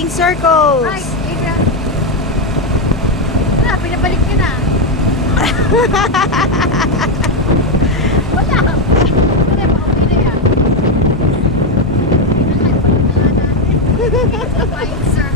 flying circles. Ay, Adrian. Wala, pinabalik niya na. Wala. Wala, pauwi na yan. Ay, balik na nga natin. Flying circles.